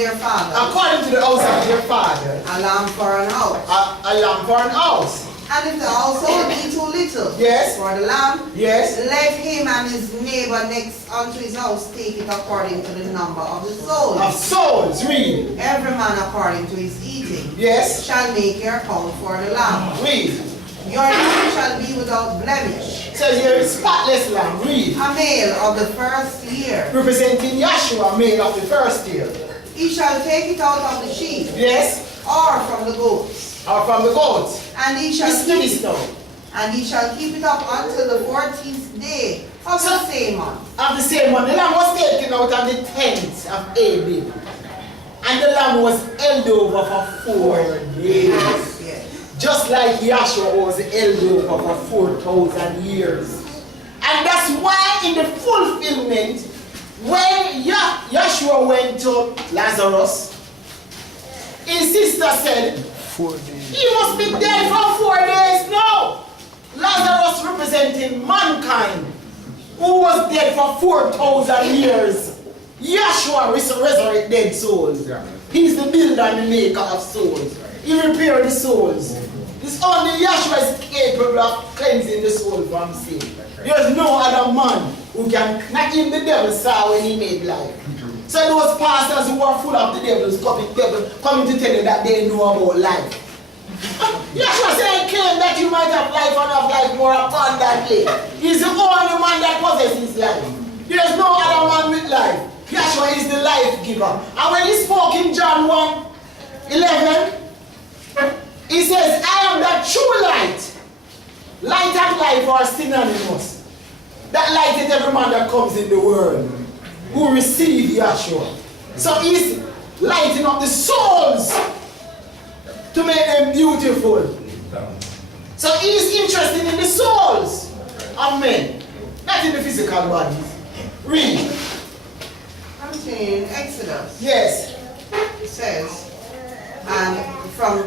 their fathers. According to the house of their fathers. A lamb for an house. A lamb for an house. And if the household be too little Yes. for the lamb, Yes. let him and his neighbor next unto his house take it according to the number of the souls. Of souls, read. Every man according to his eating. Yes. Shall make your account for the lamb. Read. Your lamb shall be without blemish. It says here, spotless lamb. Read. A male of the first year. Representing Yeshua, male of the first year. He shall take it out of the sheep. Yes. Or from the goats. Or from the goats. And he shall Listen to keep this now. And he shall keep it up until the 14th day of the same month. Of the same month. The lamb was taken out on the 10th of Abib. And the lamb was held over for 4 days. Yes. Just like Yeshua was held over for 4,000 years. And that's why in the fulfillment, when Yeshua went to Lazarus, his sister said, 4 days. he must be dead for 4 days. No! Lazarus representing mankind who was dead for 4,000 years. Yeshua resurrected dead souls. He's the builder and the maker of souls. He repaired the souls. It's only Yeshua is capable of cleansing the soul from sin. There's no other man who can, not even the devil saw when he made life. So those pastors who are full of the devils coming to tell you that they know about life. Yeshua said, I claim that you might have life and have life more abundantly. He's the only man that possesses life. There's no other man with life. Yeshua is the life giver. And when he spoke in John 1:11, he says, I am the true light. Light and life are synonymous. That light is every man that comes in the world who receive Yeshua. So he's lighting up the souls to make them beautiful. So he's interested in the souls of men, not in the physical bodies. Read. In Exodus, Yes. it says, and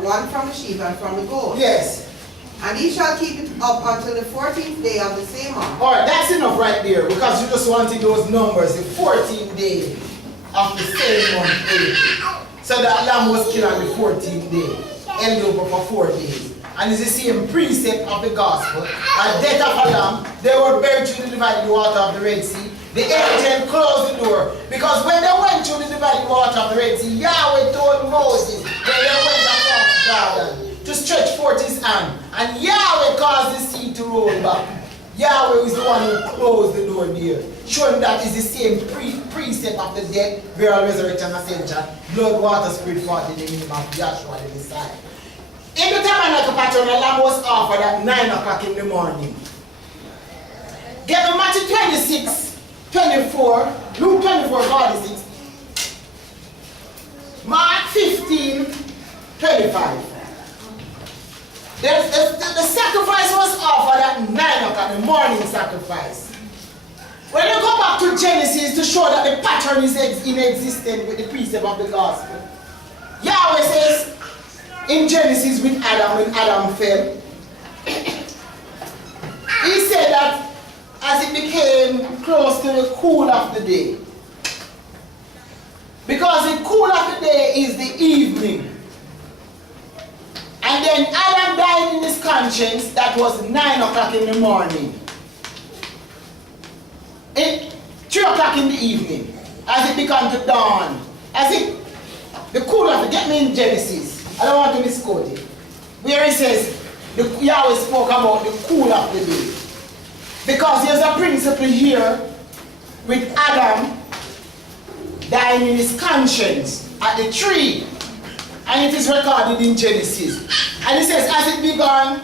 one from the sheep and from the goat. Yes. And he shall keep it up until the 14th day of the same month. Alright, that's enough right there because you just wanted those numbers, the 14th day of the same month. So that lamb was killed on the 14th day, held over for 4 days. And it's the same precept of the gospel. At death of a lamb, they were buried through the divided water of the Red Sea. The angel closed the door because when they went through the divided water of the Red Sea, Yahweh told Moses when they went across Jordan to stretch forth his hand, and Yahweh caused the sea to roll back. Yahweh is the one who closed the door there, showing that is the same precept of the death, burial, resurrection, ascension, blood, water, spirit, forth in the name of Yahshua the Messiah. In the tabernacle pattern, the lamb was offered at 9 o'clock in the morning. Get the Matthew 26:24, Luke 24:46, Mark 15:25. The sacrifice was offered at 9 o'clock, the morning sacrifice. When you go back to Genesis to show that the pattern is inexistent with the precept of the gospel, Yahweh says in Genesis when Adam fell, he said that as it became close to the cool of the day, because the cool of the day is the evening, and then Adam died in his conscience, that was 9 o'clock in the morning. 3 o'clock in the evening, as it began to dawn, the cool of the, get me in Genesis, I don't want to misquote it, where it says, Yahweh spoke about the cool of the day. Because there's a principle here with Adam dying in his conscience at the tree. And it is recorded in Genesis. And it says, as it began,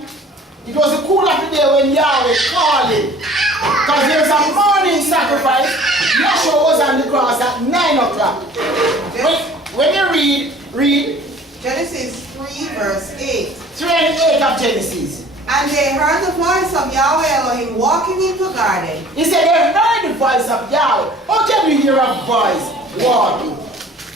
it was the cool of the day when Yahweh called it. Because there's a morning sacrifice. Yeshua was on the cross at 9 o'clock. When you read Genesis 3 verse 8. 3 and 8 of Genesis. And they heard the voice of Yahweh Elohim walking in the garden. He said they heard the voice of Yahweh. How can we hear a voice walking?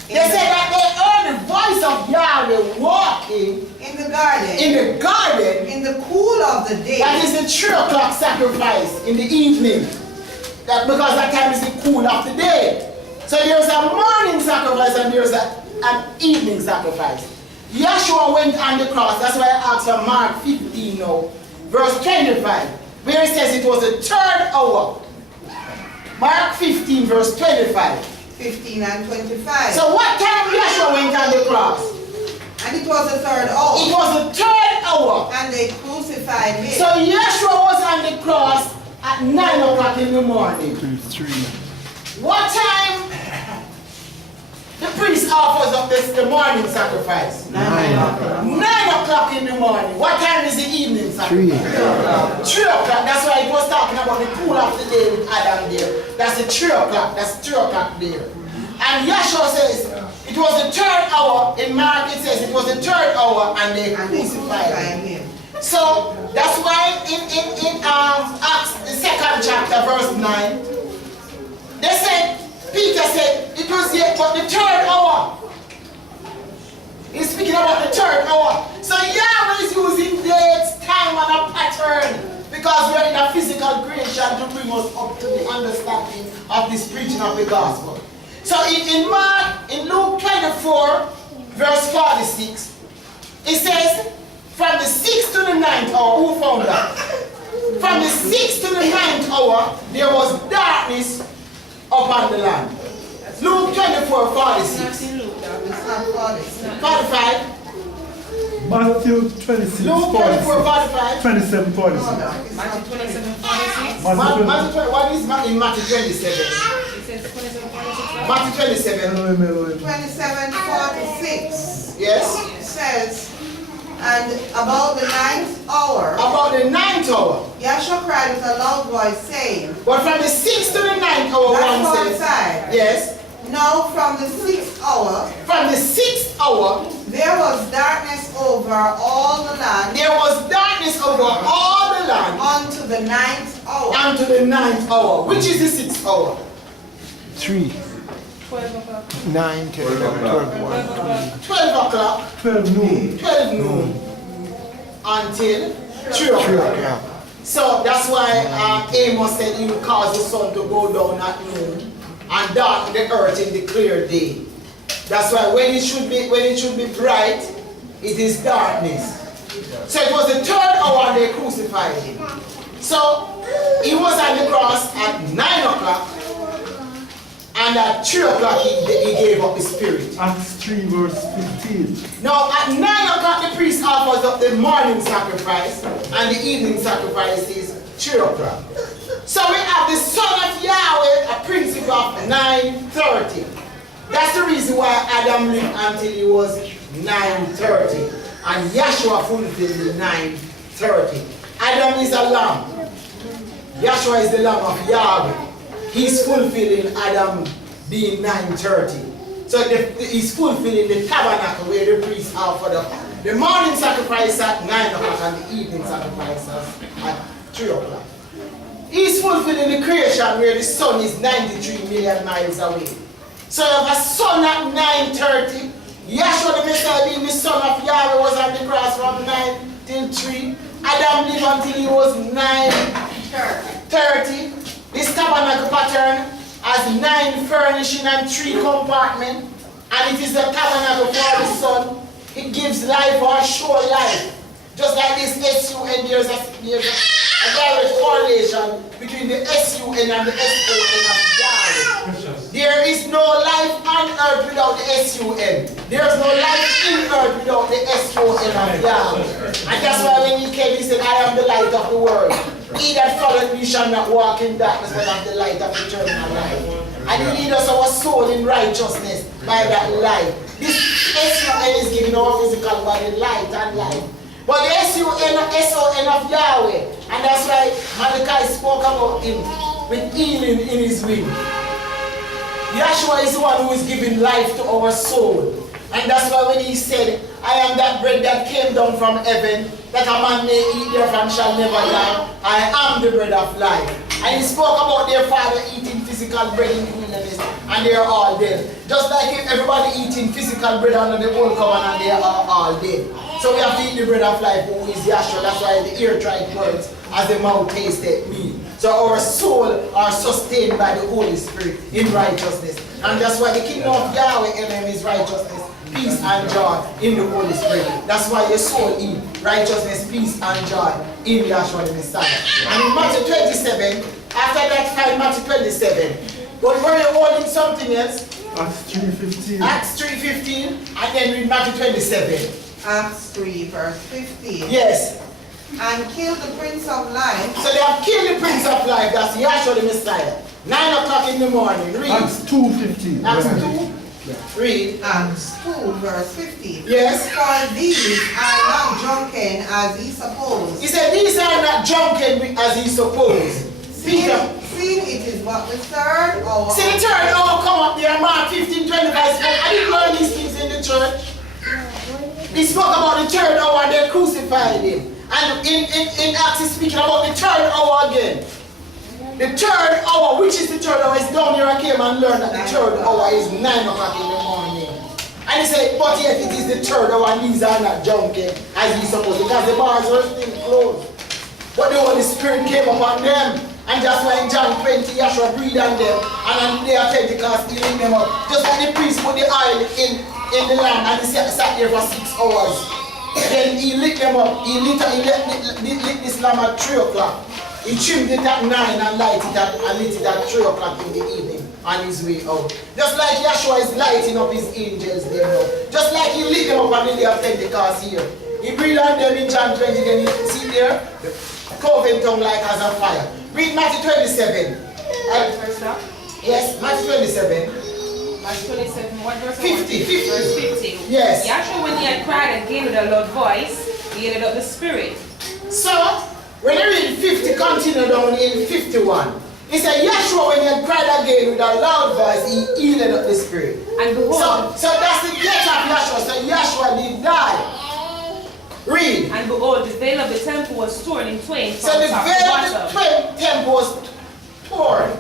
They said that they heard the voice of Yahweh walking in the garden. In the garden. In the cool of the day. That is the 3 o'clock sacrifice in the evening. That because that time is the cool of the day. So So there's a morning sacrifice and there's an evening sacrifice. Yeshua went on the cross. That's why I asked for Mark 15 now, verse 25, where it says it was the third hour. Mark 15, verse 25. 15 and 25. So what time Yeshua went on the cross? And it was the third hour. It was the third hour. And they crucified him. So Yeshua was on the cross at 9 o'clock in the morning. 3. What time the priest offers up the morning sacrifice? 9 o'clock. 9 o'clock in the morning. What time is the evening sacrifice? 3. 3 o'clock. That's why it was talking about the cool of the day with Adam there. That's the 3 o'clock. That's 3 o'clock there. And Yeshua says it was the third hour. In Mark it says it was the third hour and they crucified him. So that's why in Acts the 2nd chapter verse 9 they said, Peter said it was yet but the third hour. He's speaking about the third hour. So Yahweh is using dates, time and a pattern because we are in a physical creation to bring us up to the understanding of this preaching of the gospel. So in Luke 24 verse 46 it says from the 6th to the 9th hour, who found that? From the 6th to the 9th hour there was darkness upon the land. Luke 24, 46. It's not 46. 45. Matthew 26, Luke 24, 45. 27, 46. No, no, it's not. Matthew 27, 46. What is in Matthew 27? It says 27, 46. Matthew 27. 27, 46. Yes. Says, and about the 9th hour, About the 9th hour. Yeshua cried with a loud voice, saying, But from the 6th to the 9th hour, that's one one says. side. Yes. Now from the 6th hour, From the 6th hour, there was darkness over all the land there was darkness over all the land unto the 9th hour. unto the 9th hour. Which is the 6th hour? 3, 12 o'clock. 9, 10, 11, 12, 1. 12 o'clock. 12 noon. 12 noon. Until 3 3 o'clock. o'clock. So that's why Amos said he will cause the sun to go down at noon and darken the earth in the clear day. That's why when it should be bright, it is darkness. So it was the third hour they crucified him. So he was on the cross at 9 o'clock, and at 3 o'clock he gave up his spirit. Acts 3, verse 15. Now at 9 o'clock the priest offers up the morning sacrifice, and the evening sacrifice is 3 o'clock. So we have the Son of Yahweh, a principle of 9:30. That's the reason why Adam lived until he was 9:30. And Yeshua fulfilled the 9:30. Adam is a lamb. Yeshua is the lamb of Yahweh. He's fulfilling Adam being 9:30. So he's fulfilling the tabernacle where the priests offered up the morning sacrifice at 9 o'clock and the evening sacrifice at 3 o'clock. He's fulfilling the creation where the sun is 93 million miles away. So you have a sun at 9:30. Yeshua the Messiah being the Son of Yahweh was on the cross from 9 till 3. Adam lived until he was 9:30. This tabernacle pattern has 9 furnishing and 3 compartments. And it is the tabernacle for the sun. It gives life or show life. Just like this S-U-N, there's a direct correlation between the S-U-N and the S-O-N of Yahweh. There is no life on earth without the S-U-N. There is no life in earth without the S-O-N of Yahweh. And that's why when he came, he said, I am the light of the world. He that followeth me shall not walk in darkness, but have the light of eternal life. And he lead us our soul in righteousness by that light. This S-U-N is giving our physical body light and life. But the S-O-N of Yahweh, and that's why Malachi spoke about him with healing in his wing. Yeshua is the one who is giving life to our soul. And that's why when he said, I am that bread that came down from heaven, that a man may eat thereof and shall never die. I am the bread of life. And he spoke about their father eating physical bread in the wilderness, and they are all dead. Just like if everybody eating physical bread under the old covenant, they are all dead. So we have to eat the bread of life, who is Yeshua. That's why the ear tried words as the mouth tasted meat. So our soul are sustained by the Holy Spirit in righteousness. And that's why the kingdom of Yahweh Elohim is righteousness, peace and joy in the Holy Spirit. That's why your soul is righteousness, peace and joy in Yahshua the Messiah. And in Matthew 27, after that find Matthew 27, but were you holding something else? Acts 3:15. Acts 3:15, and then read Matthew 27. Acts 3 verse 15. Yes. And killed the Prince of Life. So they have killed the Prince of Life, that's Yahshua the Messiah. 9 o'clock in the morning. Read. Acts 2:15. Acts 2. Read. Acts 2 verse 15. Yes. For these are not drunken as ye suppose. He said, these are not drunken as he supposed. Peter. Seeing it is what the third hour. See the third hour come up there, Mark 15:25. I didn't learn these things in the church. He spoke about the third hour, they crucified him. And in Acts he's speaking about the third hour again. The third hour, which is the third hour, is down here I came and learned that the third hour is 9 o'clock in the morning. And he said, but yet it is the third hour and these are not drunken as he supposed, because the bars were still closed. But the Holy Spirit came upon them. And that's why in John 20, Yahshua breathed on them. And on the day of Pentecost, he lit them up. Just like the priest put the oil in the lamp and he sat there for 6 hours. Then he lit them up. He lit this lamp at 3 o'clock. He trimmed it at 9 and lit it at 3 o'clock in the evening on his way out. Just like Yahshua is lighting up his angels there now. Just like he lit them up on the day of Pentecost here. He breathed on them in John 20, then you see there, cloven tongue like as a fire. Read Matthew 27. Yes, Matthew 27. Matthew 27, what verse? 50. Verse 50. Yes. Yahshua, when he had cried again with a loud voice, he yielded up the spirit. So, when you read 50, continue down in 51. He said, Yahshua, when he had cried again with a loud voice, he yielded up the spirit. And behold, So that's the death of Yahshua. So Yahshua did die. Read. and behold, the veil of the temple was torn in twain from So the top to veil of bottom. the temple was torn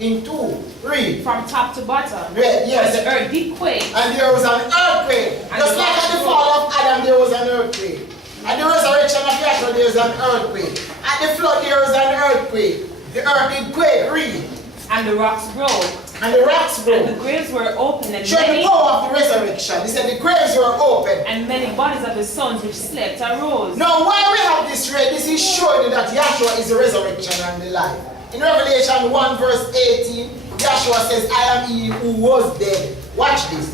in two. Read. From top to bottom. Read. Yes. And the earth did quake. And there was an earthquake. And Just the like at the fall of Adam, there was an earthquake. At the resurrection of Yahshua, there was an earthquake. At the flood, there was an earthquake. The earth did quake. Read. And the rocks broke. And the rocks broke. And the graves were opened, and Showing the power of the resurrection. He said the graves were open. and many bodies of the sons which slept arose. Now, why we have this read, this is showing you that Yahshua is the resurrection and the life. In Revelation 1 verse 18, Yahshua says, I am he who was dead. Watch this.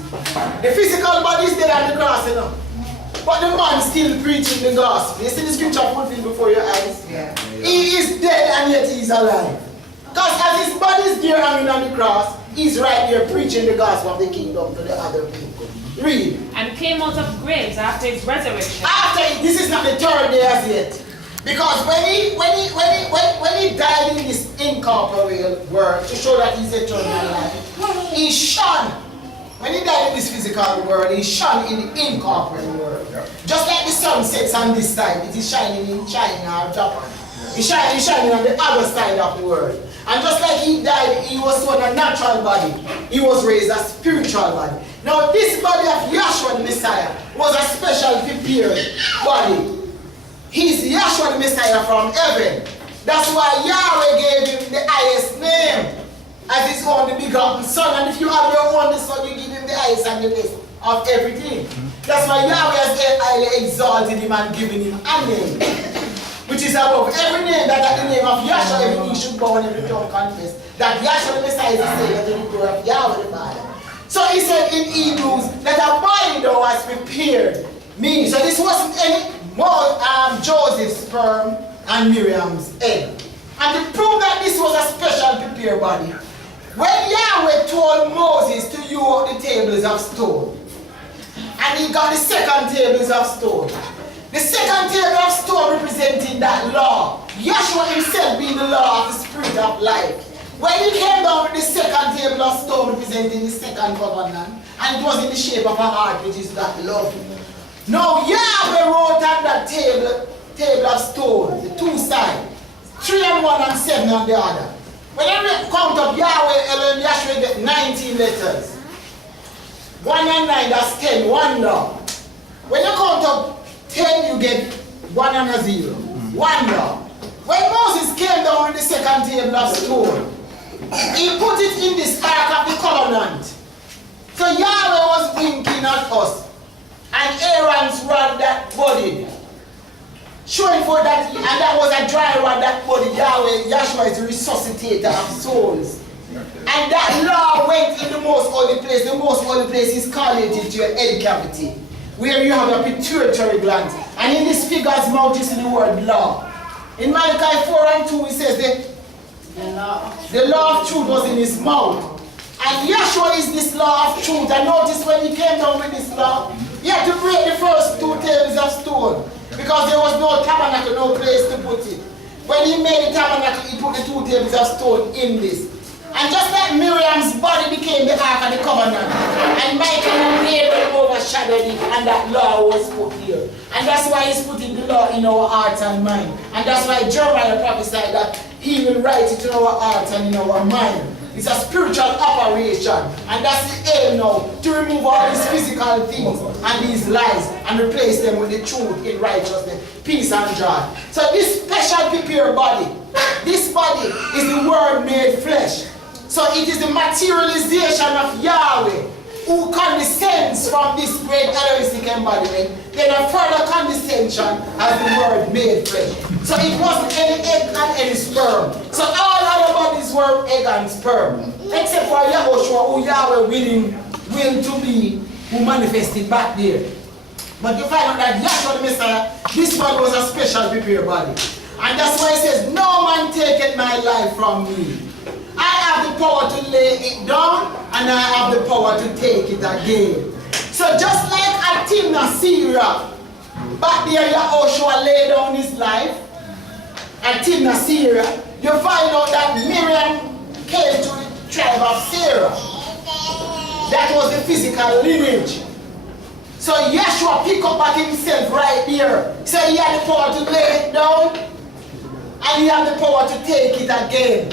The physical body is dead on the cross, you know. But the man still preaching the gospel. You see the scripture fulfilled before your eyes? Yeah. He is dead and yet he is alive. Because as his body is there hanging on the cross, he's right there preaching the gospel of the kingdom to the other people. Read. And came out of graves after his resurrection. This is not the third day as yet. Because when he died in this incorporeal world to show that he's eternal life, he shone. When he died in this physical world, he shone in the incorporeal world. Just like the sun sets on this side, it is shining in China or Japan. He's shining on the other side of the world. And just like he died, he was sown a natural body. He was raised a spiritual body. Now this body of Yahshua the Messiah was a special prepared body. He's Yahshua the Messiah from heaven. That's why Yahweh gave him the highest name as his only begotten son. And if you have your only son, you give him the highest and the best of everything. That's why Yahweh has highly exalted him and given him a name, which is above every name, that at the name of Yahshua every knee should bow and every tongue confess that Yahshua the Messiah is the Savior to the glory of Yahweh the Father. So he said in Hebrews that a body thou hast prepared me. So this wasn't any more Joseph's sperm and Miriam's egg. And to prove that this was a special prepared body, when Yahweh told Moses to hew out the tables of stone, and he got the second tables of stone. The second table of stone representing that law. Yahshua himself being the law of the spirit of life. When he came down with the second table of stone representing the second covenant, and it was in the shape of a heart, which is that love. Now Yahweh wrote on that table of stone, the two sides, 3 on one and 7 on the other. When you count up Yahweh, Elohim, Yahshua, you get 19 letters. 1 and 9, that's 10, 1 law. When you count up 10, you get 1 and a 0. 1 law. When Moses came down with the second table of stone, he put it in this ark of the covenant. So Yahweh was winking at us, and Aaron's rod that budded, showing for that, and that was a dry rod that budded. Yahshua is the resuscitator of souls. And that law went in the most holy place. The most holy place is correlated to your head cavity, where you have a pituitary gland. And in this figure's mouth you see the word law. In Malachi 4:2 it says that the law of truth was in his mouth. And Yahshua is this law of truth. And notice when he came down with this law, he had to break the first 2 tables of stone, because there was no tabernacle, no place to put it. When he made the tabernacle, he put the 2 tables of stone in this. And just like Miriam's body became the ark of the covenant, and Michael and Gabriel overshadowed it, and that law was put here. And that's why he's putting the law in our hearts and mind. And that's why Jeremiah prophesied that he will write it in our hearts and in our mind. It's a spiritual operation, and that's the aim now, to remove all these physical things and these lies and replace them with the truth in righteousness, peace and joy. So this special prepared body, this body is the Word made flesh. So it is the materialization of Yahweh who condescends from this great Elohistic embodiment, then a further condescension as the Word made flesh. So it wasn't any egg and any sperm. So all other bodies were egg and sperm, except for Yahushua, who Yahweh will to be, who manifested back there. But you find out that Yahshua the Messiah, this body was a special prepared body. And that's why it says, no man taketh my life from me. I have the power to lay it down, and I have the power to take it again. So just like at Timnah Serah, back there Yahushua laid down his life, at Timnah Serah, you find out that Miriam came to the tribe of Sarah. That was the physical lineage. So Yeshua picked up back himself right there. So he had the power to lay it down, and he had the power to take it again.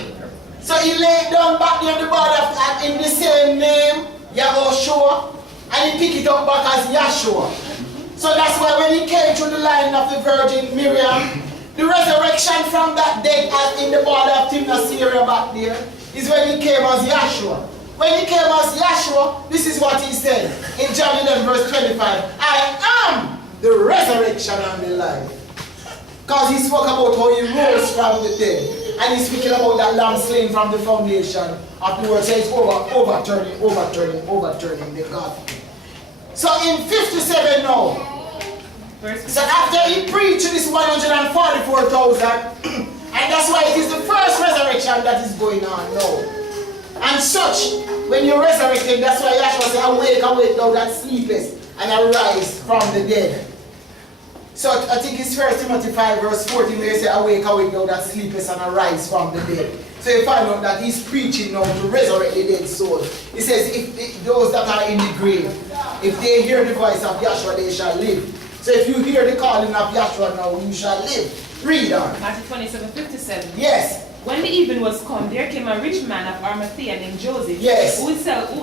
So he laid down back there the body in the same name, Yahushua, and he picked it up back as Yahshua. So that's why when he came through the line of the Virgin Miriam, the resurrection from that dead as in the body of Timnah Serah back there is when he came as Yahshua. When he came as Yahshua, this is what he said in John 11 verse 25. I am the resurrection and the life. Because he spoke about how he rose from the dead. And he's speaking about that lamb slain from the foundation of the world. So it's overturning the gospel. So in 57 now, so after he preached to this 144,000, and that's why it is the first resurrection that is going on now. And such, when you're resurrected, that's why Yahshua said, awake, awake, thou that sleepest, and arise from the dead. So I think it's 1 Timothy 5 verse 14 where he says, awake, awake, thou that sleepest, and arise from the dead. So you find out that he's preaching now to resurrect the dead soul. He says, if those that are in the grave, if they hear the voice of Yahshua, they shall live. So if you hear the calling of Yahshua now, you shall live. Read on. Matthew 27:57. Yes. When the evening was come, there came a rich man of Arimathea named Joseph, yes, who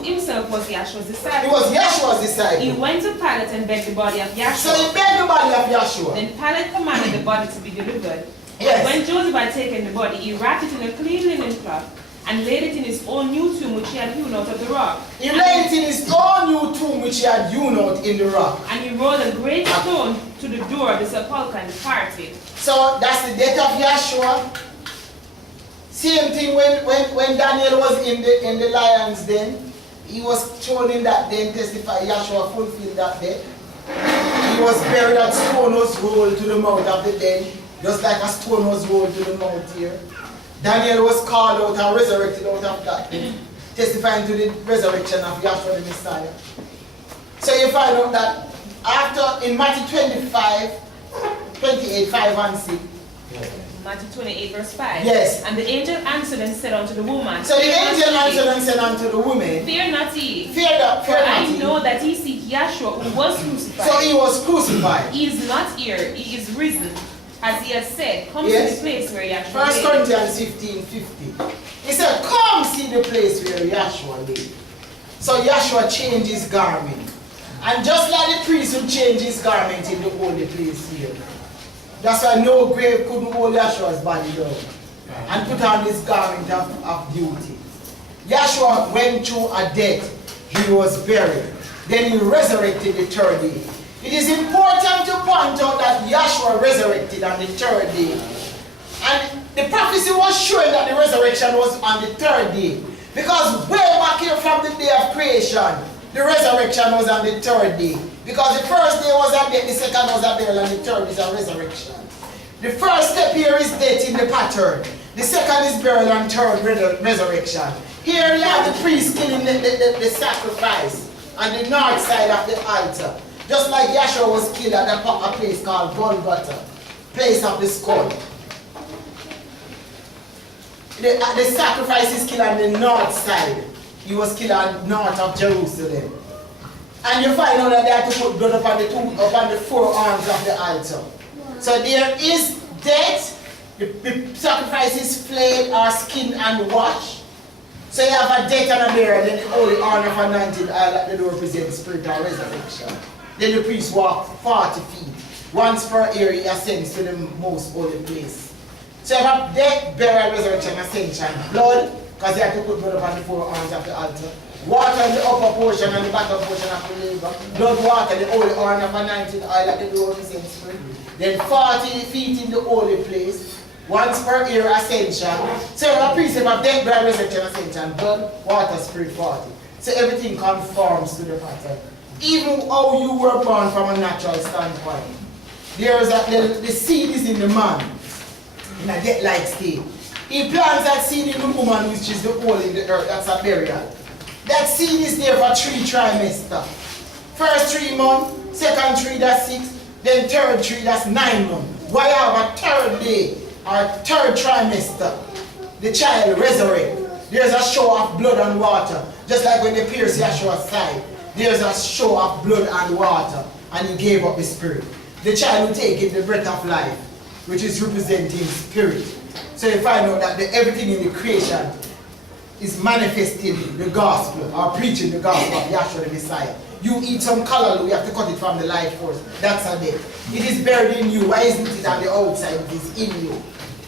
himself was Yahshua's disciple. He was Yahshua's disciple. He went to Pilate and begged the body of Yahshua. So he begged the body of Yahshua. Then Pilate commanded the body to be delivered. Yes. When Joseph had taken the body, he wrapped it in a clean linen cloth and laid it in his own new tomb which he had hewn out of the rock. He laid it in his own new tomb which he had hewn out in the rock. And he rolled a great stone to the door of the sepulchre and departed. So that's the death of Yahshua. Same thing when Daniel was in the lion's den. He was thrown in that den, testify Yahshua fulfilled that death. He was buried, that stone was rolled to the mouth of the den, just like a stone was rolled to the mouth here. Daniel was called out and resurrected out of that den, testifying to the resurrection of Yahshua the Messiah. So you find out that after, in Matthew 28, 5 and 6, Matthew 28 verse 5. yes. And the angel answered and said unto the woman, so the angel answered and said unto the woman, fear not ye, fear not I ye. know that ye seek Yahshua who was crucified. So he was crucified. He is not here, he is risen. As he has said, come Yes. to the place where Yahshua 1 lay. Corinthians 15:50. He said, come see the place where Yahshua lay. So Yahshua changed his garment. And just like the priest would change his garment in the holy place here, That's why no grave couldn't hold Yahshua's body down. And put on this garment of beauty. Yahshua went through a death. He was buried. Then he resurrected the third day. It is important to point out that Yahshua resurrected on the third day. And the prophecy was showing that the resurrection was on the third day. Because way back here from the day of creation, the resurrection was on the third day. Because the first day was a death, the second was a burial, and the third is a resurrection. The first step here is death in the pattern. The second is burial and third resurrection. Here you have the priest killing the sacrifice on the north side of the altar. Just like Yahshua was killed at a place called Golgotha, place of the skull. The sacrifice is killed on the north side. He was killed on north of Jerusalem. And you find out that they had to put blood upon the four arms of the altar. So there is death. The sacrifice is flayed or skinned and washed. So you have a death and a burial, then the holy horn of anointing oil at the door represents spiritual resurrection. Then the priest walked 40 feet. Once per year he ascends to the most holy place. So you have death, burial, resurrection, ascension. Blood, because you have to put blood upon the four arms of the altar. Water in the upper portion and the bottom portion of the labor. Blood water, the holy horn of anointing oil at the door represents spirit. Then 40 feet in the holy place. Once per year ascension. So a precept of death, burial, resurrection, ascension. Blood, water, spirit, 40. So everything conforms to the pattern. Even how you were born from a natural standpoint. There is the seed is in the man. In a death-like state. He plants that seed in the woman, which is the hole in the earth. That's a burial. That seed is there for 3 trimesters. First 3 months, second 3, that's 6. Then third 3, that's 9 months. Why have a third day? Or third trimester, the child resurrects. There's a show of blood and water. Just like when they pierced Yahshua's side, there's a show of blood and water. And he gave up the spirit. The child will take it the breath of life, which is representing spirit. So you find out that everything in the creation is manifesting the gospel, or preaching the gospel of Yahshua the Messiah. You eat some callaloo, you have to cut it from the life force. That's a death. It is buried in you. Why isn't it on the outside? It is in you.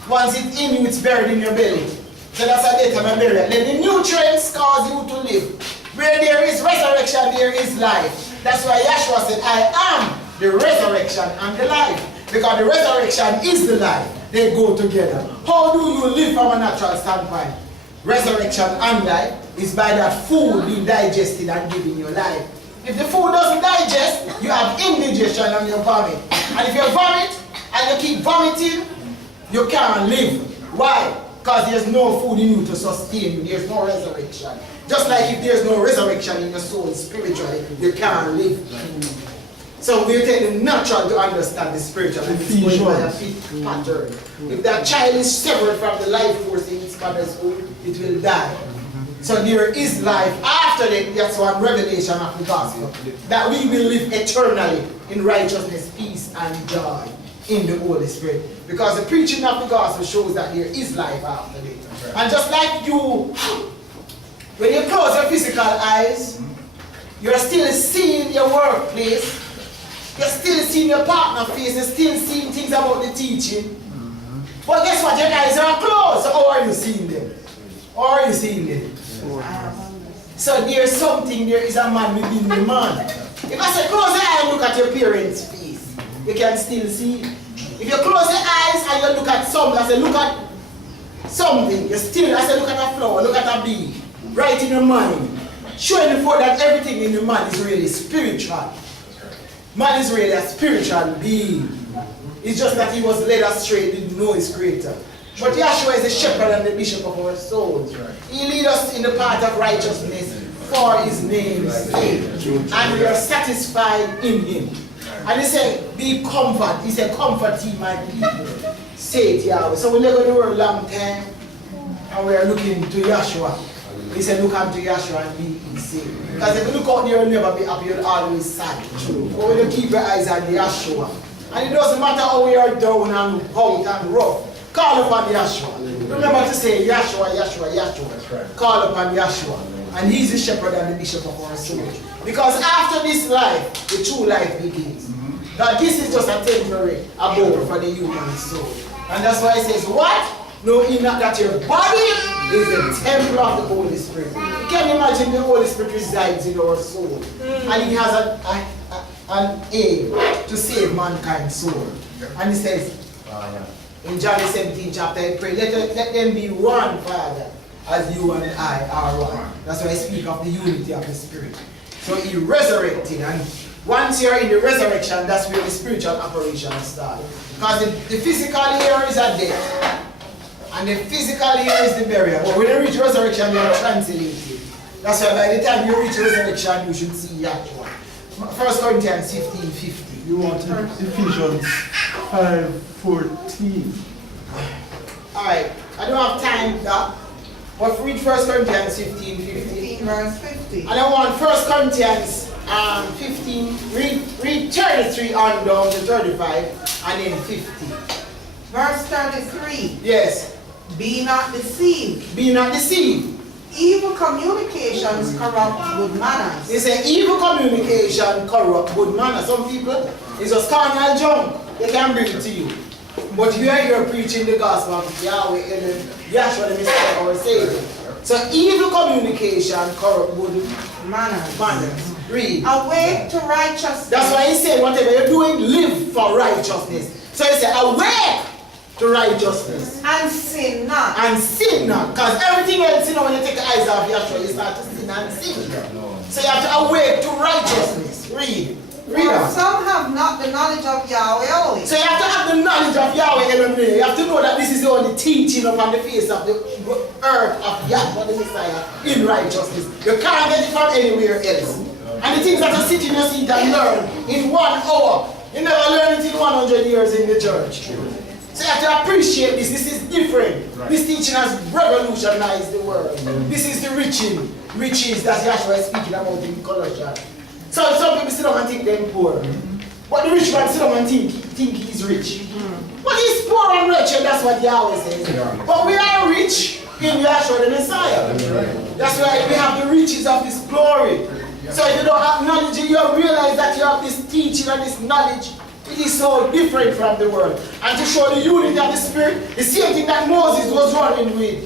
Once it's in you, it's buried in your belly. So that's a death and a burial. Then the nutrients cause you to live. Where there is resurrection, there is life. That's why Yahshua said, I am the resurrection and the life. Because the resurrection is the life. They go together. How do you live from a natural standpoint? Resurrection and life is by that food being digested and giving you life. If the food doesn't digest, you have indigestion and you vomit. And if you vomit and you keep vomiting, you can't live. Why? Because there's no food in you to sustain you. There's no resurrection. Just like if there's no resurrection in your soul spiritually, you can't live. So we're taking natural to understand the spiritual. And it's going by a fit pattern. If that child is severed from the life force in its mother's womb, it will die. So there is life after that. That's one revelation of the gospel. That we will live eternally in righteousness, peace, and joy in the Holy Spirit. Because the preaching of the gospel shows that there is life after that. And just like you, when you close your physical eyes, you're still seeing your workplace, you're still seeing your partner face, you're still seeing things about the teaching. But guess what? Your eyes are closed. So how are you seeing them? How are you seeing them? So there's something, there is a man within the man. If I say close your eye and look at your parents' face, you can still see. If you close your eyes and you look at something, I say look at something, you still, I say look at a flower, look at a bee, right in your mind. Showing the forth that everything in the man is really spiritual. Man is really a spiritual being. It's just that he was led astray, didn't know his creator. But Yahshua is the shepherd and the bishop of our souls. He leads us in the path of righteousness for his name's sake. And we are satisfied in him. And he said, be comfort. He said, comfort ye my people. Say it Yahweh. So we live in the world a long time and we are looking to Yahshua. He said, look unto Yahshua and be saved. Because if you look out there, you'll never be happy, you'll always sad. True. But when you keep your eyes on Yahshua, and it doesn't matter how we are down and out and rough, call upon Yahshua. Remember to say Yahshua, Yahshua, Yahshua. That's right. Call upon Yahshua. And he's the shepherd and the bishop of our soul. Because after this life, the true life begins. That this is just a temporary abode for the human soul. And that's why it says, what? Know ye not that your body is the temple of the Holy Spirit. You can imagine the Holy Spirit resides in our soul. And he has an aim to save mankind's soul. And he says, in John the 17th chapter, he prayed, let them be one, Father, as you and I are one. That's why I speak of the unity of the Spirit. So he resurrected, and once you're in the resurrection, that's where the spiritual operation starts. Because the physical here is a death, and the physical here is the burial. But when you reach resurrection, you are translated. That's why by the time you reach resurrection, you should see Yahshua. 1 Corinthians 15:50. You want Ephesians 5:14. Alright, I don't have time, but read 1 Corinthians 15:50. 15 verse 50. And I want 1 Corinthians 15, read 33 on down to 35, and then 50. Verse 33. Yes. Be not deceived. Be not deceived. Evil communications corrupt good manners. They say evil communication corrupt good manners. Some people, it's just carnal junk. They can bring it to you. But here you're preaching the gospel of Yahweh and Yahshua the Messiah, our Savior. So evil communication corrupt good manners. Read. Awake to righteousness. That's why he said, whatever you're doing, live for righteousness. So he said, awake to righteousness. And sin not. And sin not. Because everything else, when you take the eyes off Yahshua, you start to sin and sin. So you have to awake to righteousness. Read. Read For on. some have not the knowledge of Yahweh only. So you have to have the knowledge of Yahweh Elohim. You have to know that this is the only teaching upon the face of the earth of Yahweh the Messiah in righteousness. You can't get it from anywhere else. And the things that you sit in your seat and learn in 1 hour, you never learn it in 100 years in the church. So you have to appreciate this. This is different. Right. This teaching has revolutionized the world. This is the riches that Yahshua is speaking about in Colossians. So some people sit down and think they're poor. But the rich man sit down and think he's rich. But he's poor and rich, and that's what Yahweh says. But we are rich in Yahshua the Messiah. That's why we have the riches of His glory. So if you don't acknowledge it, you realize that you have this teaching and this knowledge. It is so different from the world. And to show the unity of the Spirit, the same thing that Moses was running with.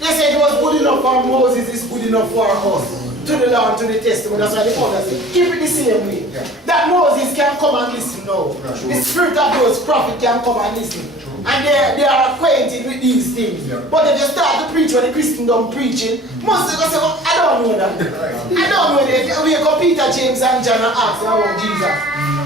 They said it was good enough for Moses, it's good enough for us. To the law and to the testament. That's why the Father said, keep it the same way. That Moses can come and listen now. The spirit of those prophets can come and listen. And they are acquainted with these things. But if you start to preach when the Christendom preaching, most of us say, well, I don't know that. I don't know that. If you wake up Peter, James, and John and ask them about Jesus,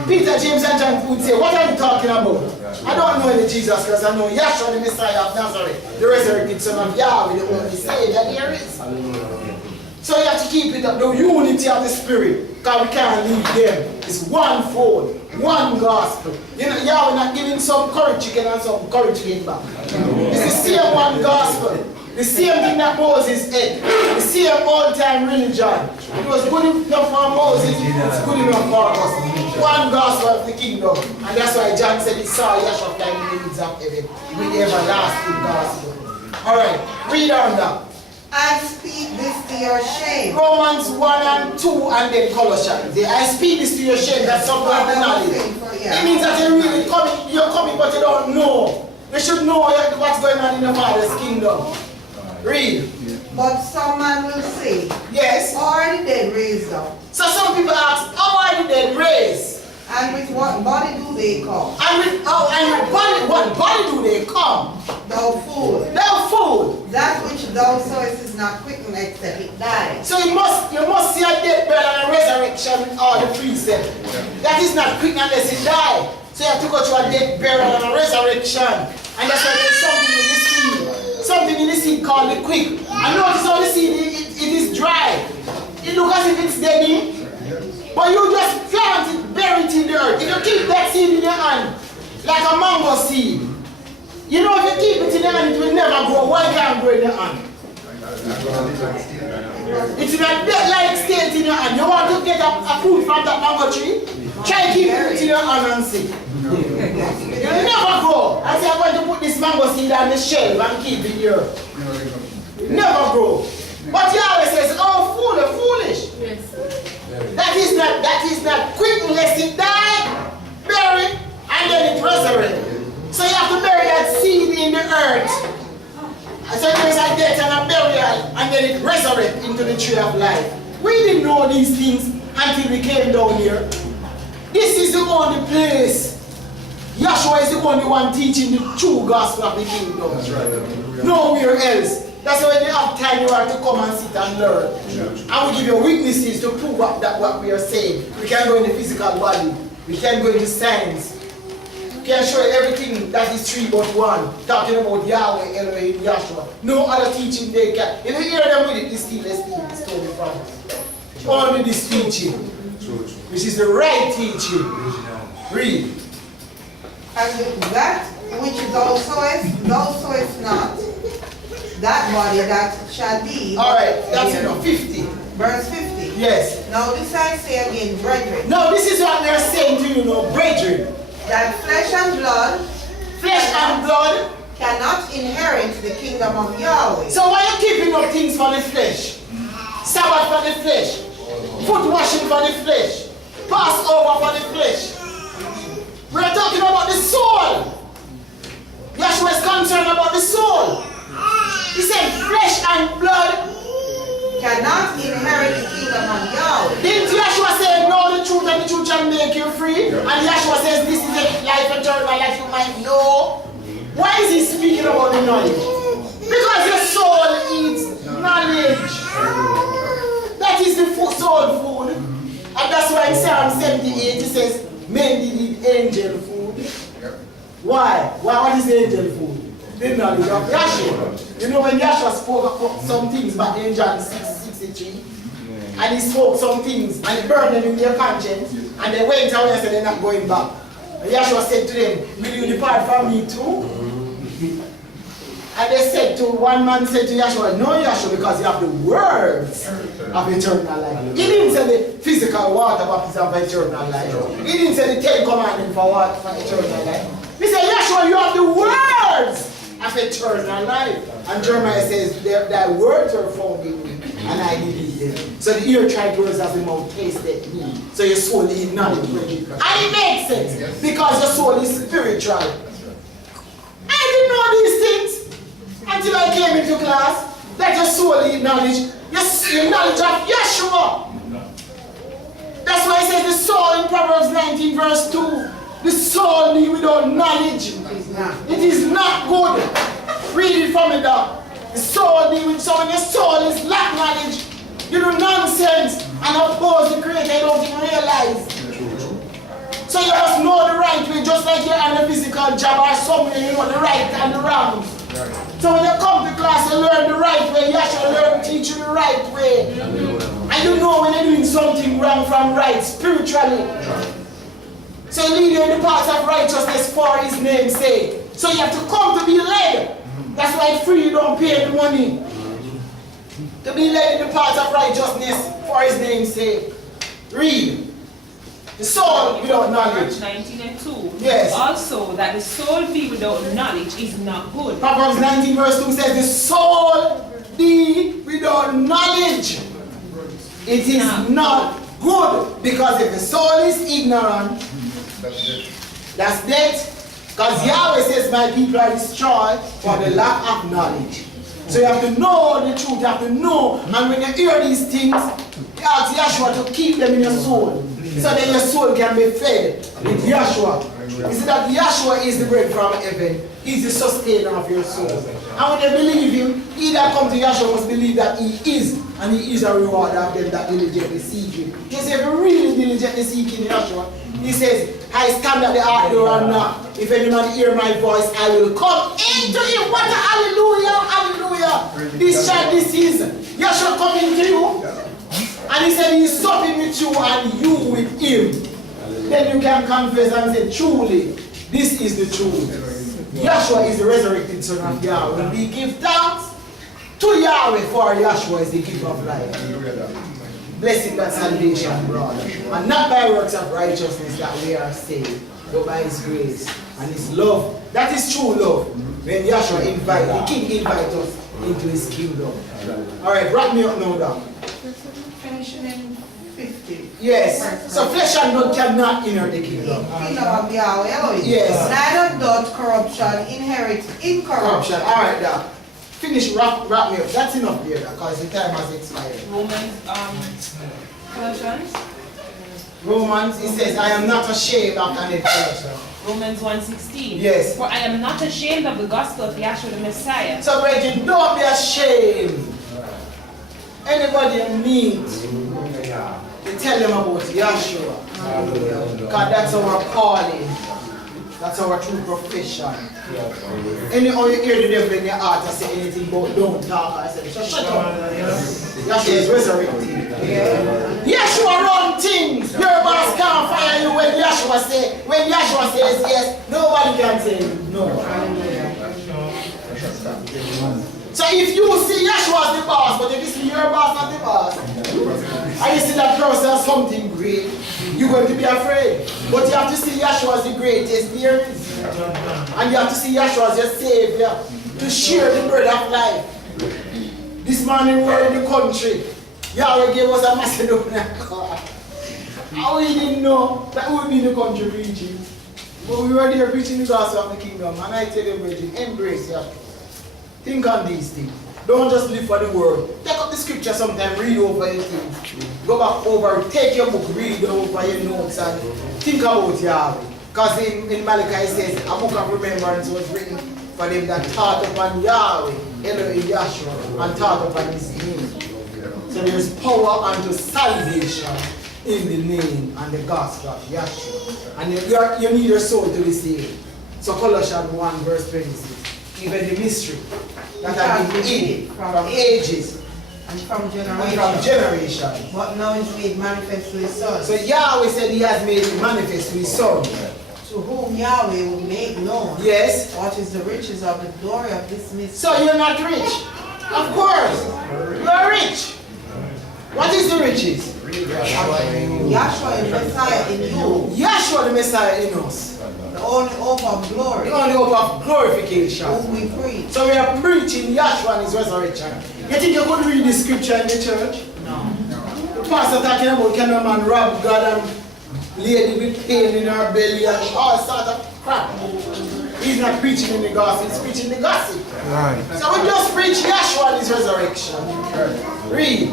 Peter, James, and John would say, what are you talking about? I don't know any Jesus Christ. I know Yahshua the Messiah of Nazareth, the resurrected Son of Yahweh, the only Savior there is. So you have to keep it up, the unity of the Spirit, because we can't leave them. It's one fold, one gospel. You know, Yahweh not giving some courage chicken and some courage came back. It's the same one gospel. The same thing that Moses ate. The same old-time religion. It was good enough for Moses, it's good enough for us. One gospel of the kingdom. And that's why John said he saw Yahshua flying in the winds of heaven with the everlasting gospel. Alright, read on that. I speak this to your shame. Romans 1 and 2 and then Colossians. I speak this to your shame, that's something of the knowledge. It means that you're coming but you don't know. You should know what's going on in the Father's kingdom. Read. But some man will say, yes. Are the dead raised up? So some people ask, how are the dead raised? And with what body do they come? What body do they come? Thou fool. Thou fool. That which thou sawest is not quickened except it dies. So you must see a death, burial, and a resurrection with all the precepts. That is not quick unless it dies. So you have to go through a death, burial, and a resurrection. And that's why there's something in the seed. Something in the seed called the quick. And notice how the seed it is dry. It looks as if it's dead. But you just plant it, bury it in the earth. If you keep that seed in your hand, like a mango seed, you know if you keep it in your hand, it will never grow. Why can't it grow in your hand? It's in a dead-like state in your hand. You want to get a fruit from that mango tree? Try keep it in your hand and see. It will never grow. I say I'm going to put this mango seed on the shelf and keep it here. It will never grow. But Yahweh says, oh fool, you're foolish. Yes. That is not quick unless it dies. death and a burial, and then it resurrects into the tree of life. We didn't know these things until we came down here. This is the only place. Yahshua is the only one teaching the true gospel of the kingdom. That's right. Nowhere else. That's why when you have time, you have to come and sit and learn. And we give you witnesses to prove that what we are saying. We can't go in the physical body. We can't go into science. We can show you everything that is three but one. Talking about Yahweh, Elohim, Yahshua. No other teaching they can. If you hear them with it, it's still it's totally from us. Only this teaching, which is the right teaching. Read. And that which also is not, that body that shall be. Alright, that's enough. 50. Verse 50. Yes. Now this I say again, brethren. No, this is what they're saying to you, no, brethren. That flesh and blood cannot inherit the kingdom of Yahweh. So why are you keeping up things for the flesh? Sabbath for the flesh. Foot washing for the flesh. Passover for the flesh. We're talking about the soul. Yahshua is concerned about the soul. He said flesh and blood cannot inherit the kingdom of Yahweh. Didn't Yahshua say know the truth and the truth shall make you free? And Yahshua says this is a life eternal life you might know. Why is he speaking about the knowledge? Because your soul eats knowledge. That is the soul food. And that's why in Psalm 78 it says men did eat angel food. Why? What is the angel food? The knowledge of Yahshua. You know when Yahshua spoke about some things back in John 6:63, and he spoke some things and he burned them in their conscience, and they went away and said they're not going back. And Yahshua said to them, will you depart from me too? And they said to, one man said to Yahshua, no Yahshua, because you have the words of eternal life. He didn't say the physical water baptism of eternal life. He didn't say the 10 commandments for what? For eternal life. He said, Yahshua, you have the words of eternal life. And Jeremiah says, thy words are found in me, and I did eat them. So the ear tried words of the mouth tasted me. So your soul eat knowledge. And it makes sense, because your soul is spiritual. I didn't know these things until I came into class. That your soul eat knowledge. Your knowledge of Yahshua. That's why it says the soul in Proverbs 19 verse 2. The soul need without knowledge. It is not good. Read it from me down. The soul need with, so when your soul is lack knowledge, you do nonsense and oppose the Creator, you don't even realize. So you must know the right way, just like you're on a physical job or somewhere, you know the right and the wrong. So when you come to class, you learn the right way. Yahshua learn teach you the right way. And you know when you're doing something wrong from right spiritually. So he lead you in the paths of righteousness for his name's sake. So you have to come to be led. That's why it's free, you don't pay any money. To be led in the paths of righteousness for his name's sake. Read. The soul without knowledge. Proverbs 19 and 2. Yes. Also, that the soul be without knowledge is not good. Proverbs 19 verse 2 says, the soul be without knowledge. It is not good. Because if the soul is ignorant, that's death. Because Yahweh says, my people are destroyed for the lack of knowledge. So you have to know the truth, you have to know. And when you hear these things, you ask Yahshua to keep them in your soul. So that your soul can be fed with Yahshua. You see that Yahshua is the bread from heaven. He's the sustainer of your soul. And when you believe him, he that comes to Yahshua must believe that he is. And he is a rewarder of them that diligently seek him. Because if you really diligently seek him, Yahshua, he says, I stand at the heart door and knock. If any man hear my voice, I will come into him. What a hallelujah, hallelujah. This is Yahshua coming to you. And he said he's supping with you and you with him. Then you can confess and say, truly, this is the truth. Yahshua is the resurrected Son of Yahweh. We give thanks to Yahweh for Yahshua is the giver of life. Blessing that salvation brought. And not by works of righteousness that we are saved, but by his grace and his love. That is true love. When Yahshua invite, the King invite us into his kingdom. Alright, wrap me up now, Donna. Finishing in 50. Yes. So flesh and blood cannot inherit the kingdom. Kingdom of Yahweh. Yes. Neither doth corruption inherit incorruption. Alright, Donna. Finish, wrap me up. That's enough there, because the time has expired. Romans, Colossians. Romans, he says, I am not ashamed of an introduction. Romans 1:16. Yes. For I am not ashamed of the gospel of Yahshua the Messiah. So, brethren, don't be ashamed. Anybody you meet, you tell them about Yahshua. Because that's our calling. That's our true profession. Anyhow you hear the devil in your heart and say anything about don't talk, I say, shut up. Yahshua is resurrected. Yahshua run things. Your boss can't fire you when Yahshua says yes, nobody can say no. So if you see Yahshua as the boss, but if you see your boss as the boss, and you see that person as something great, you're going to be afraid. But you have to see Yahshua as the greatest there is. And you have to see Yahshua as your savior, to share the bread of life. This morning we were in the country. Yahweh gave us a Macedonian car. And we didn't know that we would be in the country preaching. But we were there preaching the gospel of the kingdom. And I tell you, brethren, embrace Yahshua. Think on these things. Don't just live for the word. Take up the scripture sometime, read over your things. Go back over, take your book, read over your notes, and think about Yahweh. Because in Malachi it says, a book of remembrance was written for them that thought upon Yahweh, Elohim Yahshua, and thought upon his name. So there's power unto salvation in the name and the gospel of Yahshua. And you need your soul to be saved. So Colossians 1 verse 26. Even the mystery that has been hidden from ages and from generation. But now it's made manifest to his son. So Yahweh said he has made it manifest to his son. To whom Yahweh will make known. Yes. What is the riches of the glory of this mystery. So you're not rich. Of course. You are rich. What is the riches? Yahshua the Messiah in you. Yahshua the Messiah in us. The only hope of glory. The only hope of glorification. Whom we preach. So we are preaching Yahshua and his resurrection. You think you could read the scripture in the church? No. The pastor talking about can a man rob God and lady with pain in her belly and all sort of crap. He's not preaching in the gospel, he's preaching the gospel. Right. So we just preach Yahshua and his resurrection. Read.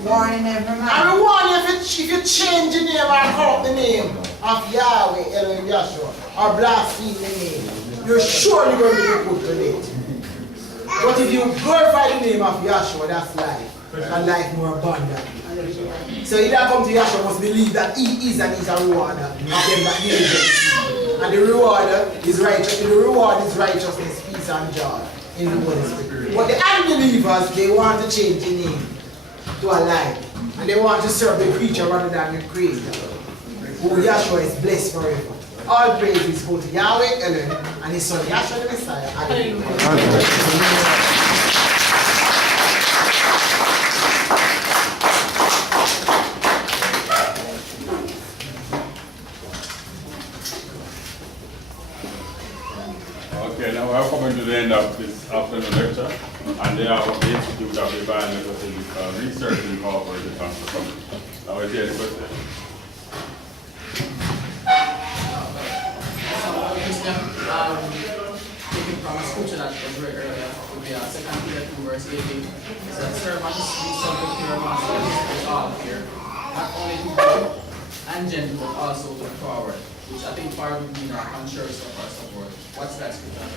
Warning every man. And we warn you if you change the name or corrupt the name of Yahweh, Elohim Yahshua, or blaspheme the name, you're surely going to be put to death. But if you glorify the name of Yahshua, that's life. And life more abundant. So he that come to Yahshua must believe that he is and is a rewarder of them that diligently. And the rewarder is righteous. The reward is righteousness, peace, and joy in the Holy Spirit. But the unbelievers, they want to change the name to a lie. And they want to serve the creature rather than the creator. Who Yahshua is blessed forever. All praises go to Yahweh, Elohim, and his son Yahshua the Messiah. Okay, now we are coming to the end of this afternoon lecture, and they are of the Institute of Divine Metaphysical Research Incorporated. Now is there any question? Taking from a scripture that was read earlier, would be 2 Peter 2 verse 18. It says, servants, be subject to your masters with all fear, not only to good and gentle, but also to forward, which I think part would mean our conscious of our support. What's that scripture?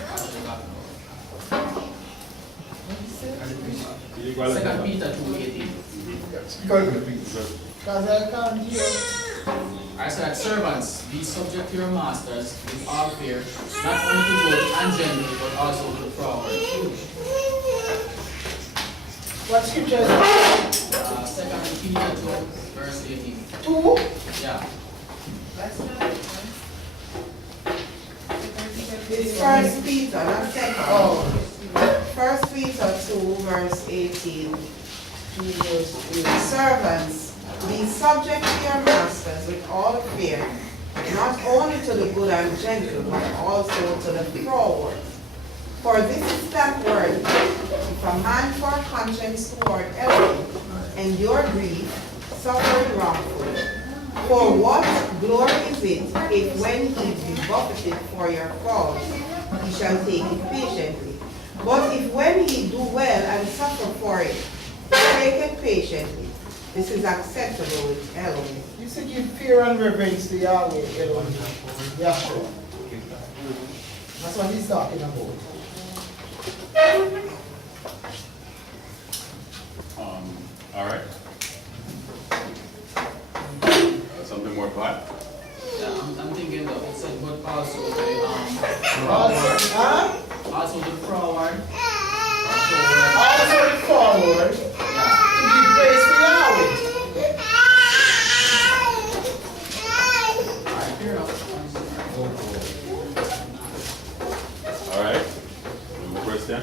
2 Peter 2:18. Because I can't hear. I said, servants, be subject to your masters with all fear, not only to good and gentle, but also to forward. What scripture is that? 2 Peter 2 verse 18. 2? Yeah. It's 1 Peter, not 2nd. Oh. 1 Peter 2 verse 18. Servants, be subject to your masters with all fear, not only to the good and gentle, but also to the froward. For this is that word, if a man for conscience toward Elohim, endure grief, suffering wrongfully. For what glory is it, if when he is buffeted for your fault, he shall take it patiently? But if when he do well and suffer for it, take it patiently. This is acceptable with Elohim. You say give fear and reverence to Yahweh, Elohim. Yahshua. That's what he's talking about. All right. Something more to add? Yeah, I'm thinking that it's like, but also the Huh? also the forward. Also the forward. Yeah. To give praise to Yahweh. Alright, fair enough. All right. Any question?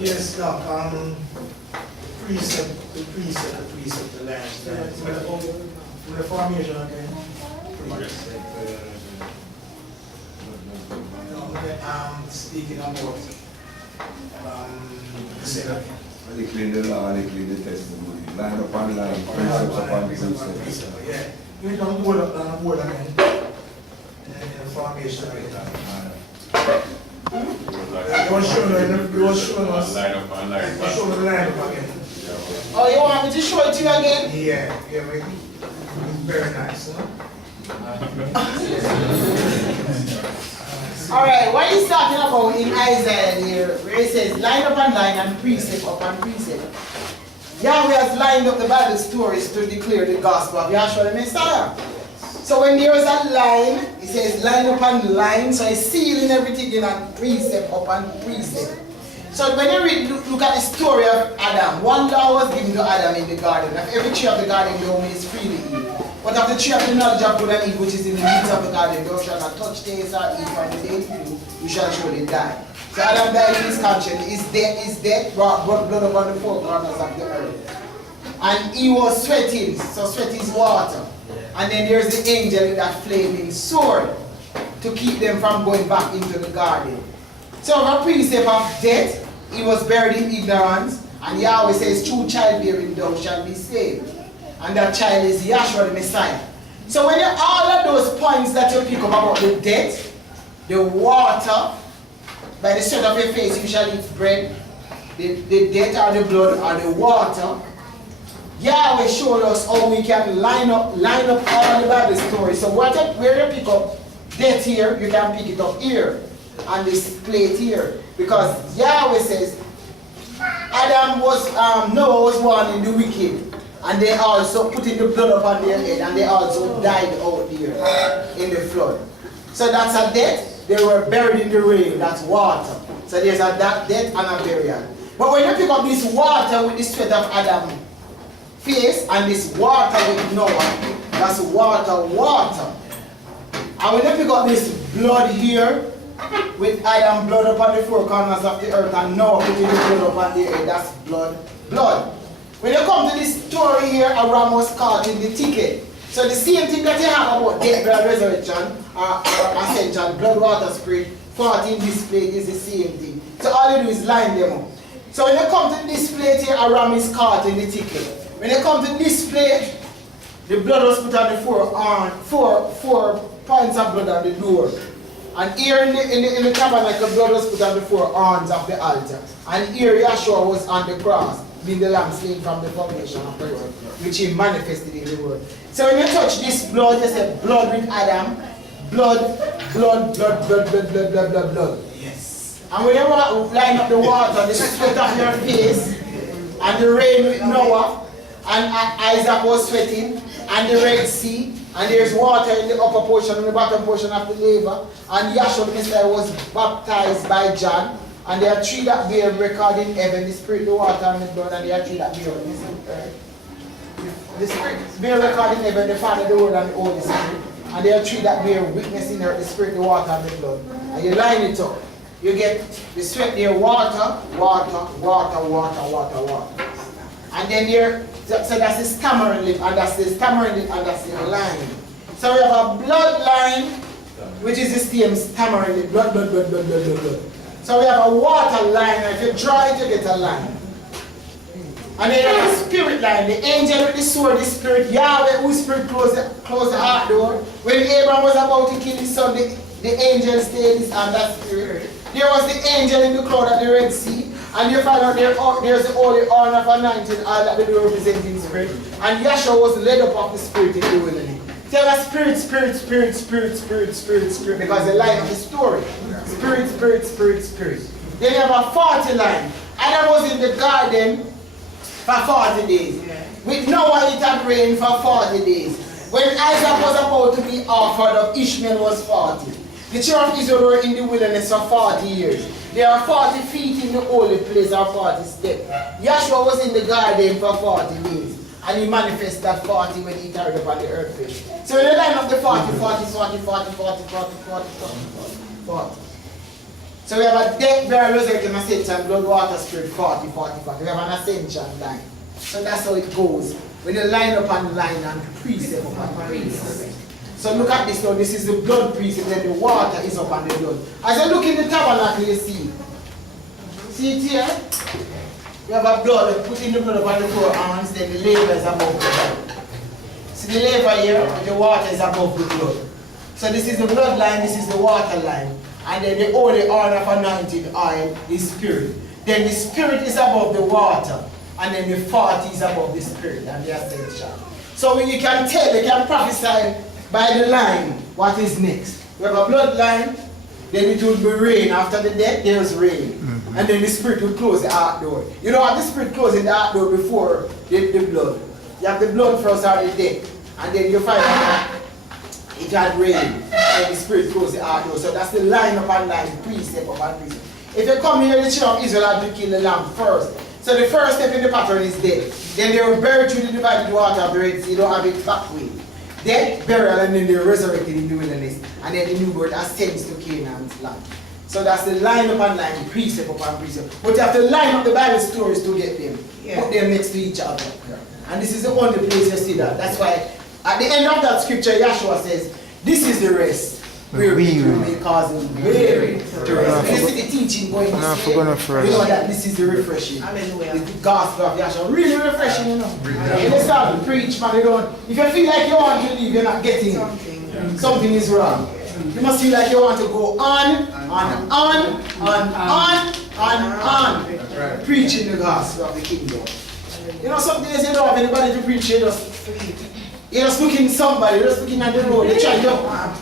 Yes, Doc, precept, the last time. With the formation again. Okay. Speaking about, say that again. They clean the law, they clean the testimony. Line upon line, precepts upon precepts. Yeah, you don't word up on word again. And the formation again. You want to show us, Line up on line. show the line up again. Oh, you want me to show it to you again? Yeah, very nice, huh? Alright, what he's talking about in Isaiah here, where it says line upon line and precept upon precept. Yahweh has lined up the Bible stories to declare the gospel of Yahshua the Messiah. So when there is a line, it says line upon line, so it's sealing everything in a precept upon precept. So when you read, look at the story of Adam, one law was given to Adam in the garden. Of every tree of the garden the woman is free to eat. But of the tree of the knowledge of good and evil, which is in the midst of the garden, thou shalt not touch, taste, or eat from the day you shall surely die. So Adam died in his conscience. His death brought blood upon the four corners of the earth. And he was sweating, so sweat is water. And then there's the angel with that flaming sword to keep them from going back into the garden. So a precept of death, he was buried in ignorance, and Yahweh says, through childbearing thou shalt be saved. And that child is Yahshua the Messiah. So when you all of those points that you pick up about the death, the water, by the sweat of your face you shall eat bread, the death or the blood or the water, Yahweh showed us how we can line up all the Bible stories. So where you pick up death here, you can pick it up here, and this plate here. Because Yahweh says, Noah was born in the wicked, and they also put in the blood upon their head, and they also died out there in the flood. So that's a death. They were buried in the rain, that's water. So there's a death and a burial. But when you pick up this water with the sweat of Adam face, and this water with Noah, that's water. And when you pick up this blood here, with Adam blood upon the four corners of the earth, and Noah putting the blood upon the head, that's blood. When you come to this story here, a ram was caught in the ticket. So the same thing that you have about death, blood, resurrection, or ascension, blood, water, spirit, fought in this plate is the same thing. So all you do is line them up. So when you come to this plate here, a ram is caught in the ticket. When you come to this plate, the blood was put on the four points of blood on the door. And here in the tabernacle, blood was put on the four horns of the altar. And here Yahshua was on the cross, being the lamb slain from the foundation of the world, which he manifested in the world. So when you touch this blood, you say blood with Adam, blood. Yes. And when you line up the water, the sweat of your face, and the rain with Noah, and Isaac was sweating, and the Red Sea, and there's water in the upper portion and the bottom portion of the laver, and Yahshua the Messiah was baptized by John, and there are three that bear record in heaven, the Spirit, the water, and the blood, and there are three that bear on earth. The Spirit bear record in heaven, the Father, the Word, and the Holy Spirit, and there are three that bear witness in earth, the Spirit, the water, and the blood. And you line it up. You get the sweat there, water. And then there, so that's the stammering lip, and that's the stammering lip, and that's the line. So we have a blood line, which is the same stammering lip, blood. So we have a water line, and if you draw it, you get a line. And then you have a spirit line, the angel with the sword, the spirit, Yahweh, whose spirit closed the heart door. When Abraham was about to kill his son, the angel stayed his hand, that spirit. There was the angel in the cloud at the Red Sea, And you find out there's the holy horn of anointing, all that they do representing spirit. And Yahshua was led up of the spirit in the wilderness. Tell us spirit, spirit, spirit, spirit, spirit, spirit, spirit, because the line of the story. Spirit, spirit, spirit, spirit. Then you have a 40 line. Adam was in the garden for 40 days. With Noah it had rained for 40 days. When Isaac was about to be offered up, Ishmael was 40. The children of Israel were in the wilderness for 40 years. There are 40 feet in the holy place or 40 steps. Yahshua was in the garden for 40 days. And he manifested that 40 when he carried upon the earth fish. So in the line of the 40, 40, 40, 40, 40, 40, 40, 40. So we have a death, burial, resurrection, ascension, blood, water, spirit, 40, 40, 40. We have an ascension line. So that's how it goes. When you line upon line and precept upon precept. So look at this now. This is the blood precept, and then the water is upon the blood. As you look in the tabernacle, you see. See it here? We have a blood, putting the blood upon the 4 arms, then the laver is above the blood. See the laver here, the water is above the blood. So this is the blood line, this is the water line. And then the holy horn of anointing oil is spirit. Then the spirit is above the water. And then the 40 is above the spirit and the ascension. So when you can tell, you can prophesy by the line what is next. We have a blood line, then it will be rain. After the death, there's rain. And then the spirit will close the ark door. You know how the spirit closes the ark door before the blood? You have the blood first or the death. And then you find out it had rain. And the spirit closes the ark door. So that's the line upon line, precept upon precept. If you come here, the children of Israel have to kill the lamb first. So the first step in the pattern is death. Then they were buried through the divided water of the Red Sea. You don't have it back way. Death, burial, and then they were resurrected in the wilderness. And then the new birth ascends to Canaan's land. So that's the line upon line, precept upon precept. But you have to line up the Bible stories to get them. Put them next to each other. And this is the only place you see that. That's why at the end of that scripture, Yahshua says, this is the rest. Where we may cause them weary to rest. This is the teaching going to say. You know that this is the refreshing. The gospel of Yahshua. Really refreshing, you know. When you start to preach, man, you don't. If you feel like you want to leave, you're not getting it. Something is wrong. You must feel like you want to go on, preaching the gospel of the kingdom. You know, some days you don't have anybody to preach, you're just looking somebody, you're just looking at the road,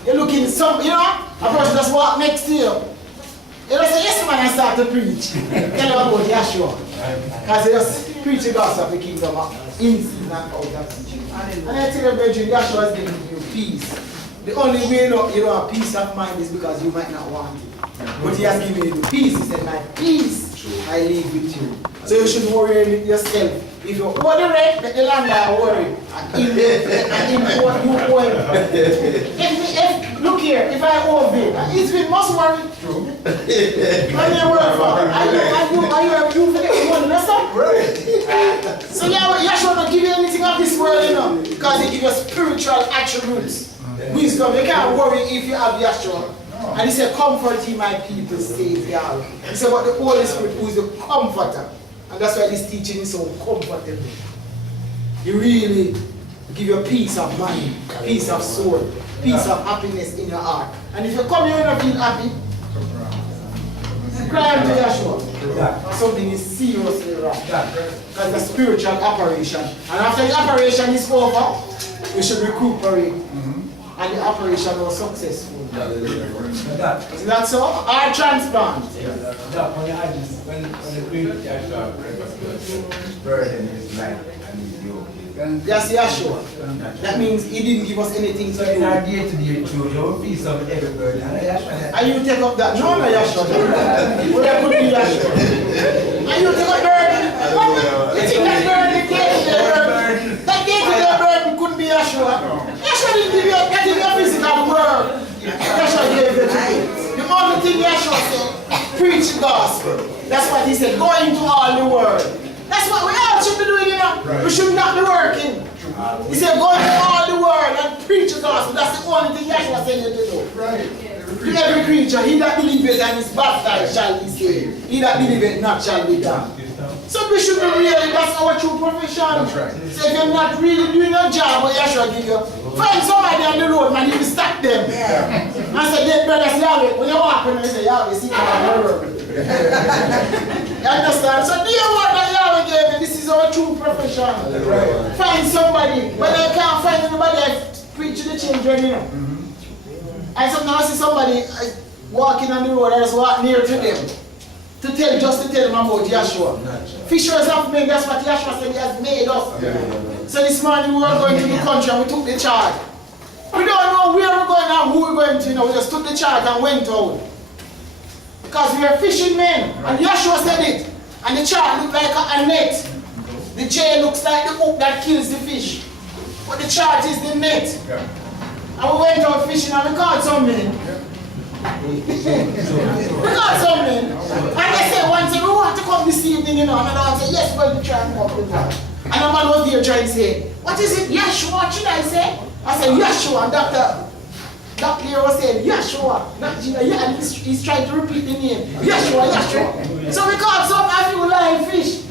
you're looking some, you know, a person just walk next to you. You just say, yes man, I start to preach. Tell them about Yahshua. Because they just preach the gospel of the kingdom in season and out of season. And I tell you, brethren, Yahshua is giving you peace. The only way you don't have peace of mind is because you might not want it. But he has given you peace. He said, my peace I leave with you. So you should worry with yourself. If you owe the rent, let the landlord worry. And him what you owe him. Look here, if I owe him, it's been must worry. True. What do you worry for? Are you forget the money, that's all? Right. So Yahshua not give you anything of this world, you know, because he gives you spiritual attributes. Wisdom, you can't worry if you have Yahshua. And he said, comfort ye my people, says Yahweh. He said, but the Holy Spirit who is the comforter. And that's why this teaching is so comfortable. He really give you peace of mind, peace of soul, peace of happiness in your heart. And if you come here and not feel happy, cry unto Yahshua. Something is seriously wrong. That's the spiritual operation. And after the operation is over, we should recuperate. And the operation was successful. Isn't that so? Our transplant. When the Greek burden is light and is yoke. That's Yahshua. That means he didn't give us anything to do. In our day-to-day truth, your peace of every burden. And you take up that? No, Yahshua. That could be Yahshua. And you take up burden? You think that burden, that day-to-day burden couldn't be Yahshua? Yahshua didn't give you that in your physical world. Yahshua gave it to you. The only thing Yahshua said, preach the gospel. That's what he said, go into all the world. That's what we all should be doing, you know. Right. We should not be working. He said, go into all the world and preach the gospel. That's the only thing Yahshua said you to do. Right. To every creature, he that believeth and is baptized shall be saved. He that believeth not shall be damned. So we should be really, that's our true profession. That's right. So if you're not really doing your job, what Yahshua give you, find somebody on the road, man, you will stop them. Yeah. And say, dead brothers, Yahweh, when you walk in, you say, Yahweh, see my word. You understand? So do you want that Yahweh gave me? This is our true profession. Find somebody. When I can't find anybody, I preach to the children, you know. And sometimes I see somebody walking on the road, I just walk near to them. To tell them about Yahshua. Fishers have men, that's what Yahshua said he has made us. So this morning we were going to the country and we took the charge. We don't know where we're going and who we're going to, you know, we just took the charge and went out. Because we are fishing men. And Yahshua said it. And the charge looked like a net. The chain looks like the hook that kills the fish. But the charge is the net. And we went out fishing and we caught some men. We got some men. And they said one day, we want to come this evening, you know. And I said, yes, we're going to try and come up with that. And a man was there trying to say, what is it? Yahshua, what should I say? I said, Yahshua. And Dr. Leo was saying, Yahshua. Not Gina. Yeah, and he's trying to repeat the name. Yahshua, Yahshua. So we caught some a few live fish.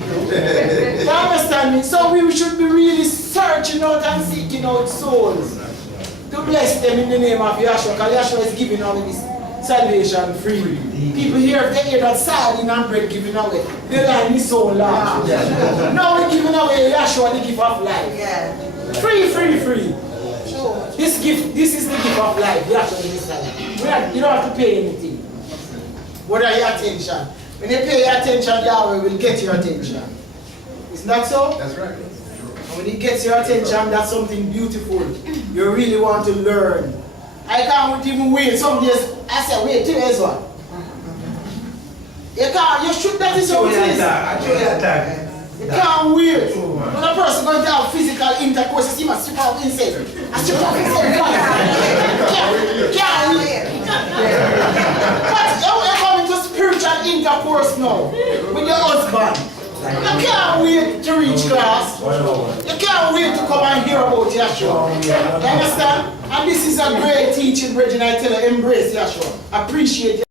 You understand me? So we should be really searching out and seeking out souls to bless them in the name of Yahshua. Because Yahshua is giving all this salvation free. People here, if they hear that sardine and bread giving away, they line is so large. Now we're giving away Yahshua, the gift of life. Free. This is the gift of life. Yahshua is life. You don't have to pay anything. What are your attention? When you pay your attention, Yahweh will get your attention. Isn't that so? That's right. And when he gets your attention, that's something beautiful. You really want to learn. I can't even wait. Some days I say, wait, 2 years one. You can't, you should, that is how it is. You can't wait. When a person going to have physical intercourse, he must strip out himself. I strip out himself. You can't wait. But you're coming to spiritual intercourse now with your husband. You can't wait to reach class. You can't wait to come and hear about Yahshua. You understand? And this is a great teaching, brethren. I tell you, embrace Yahshua. Appreciate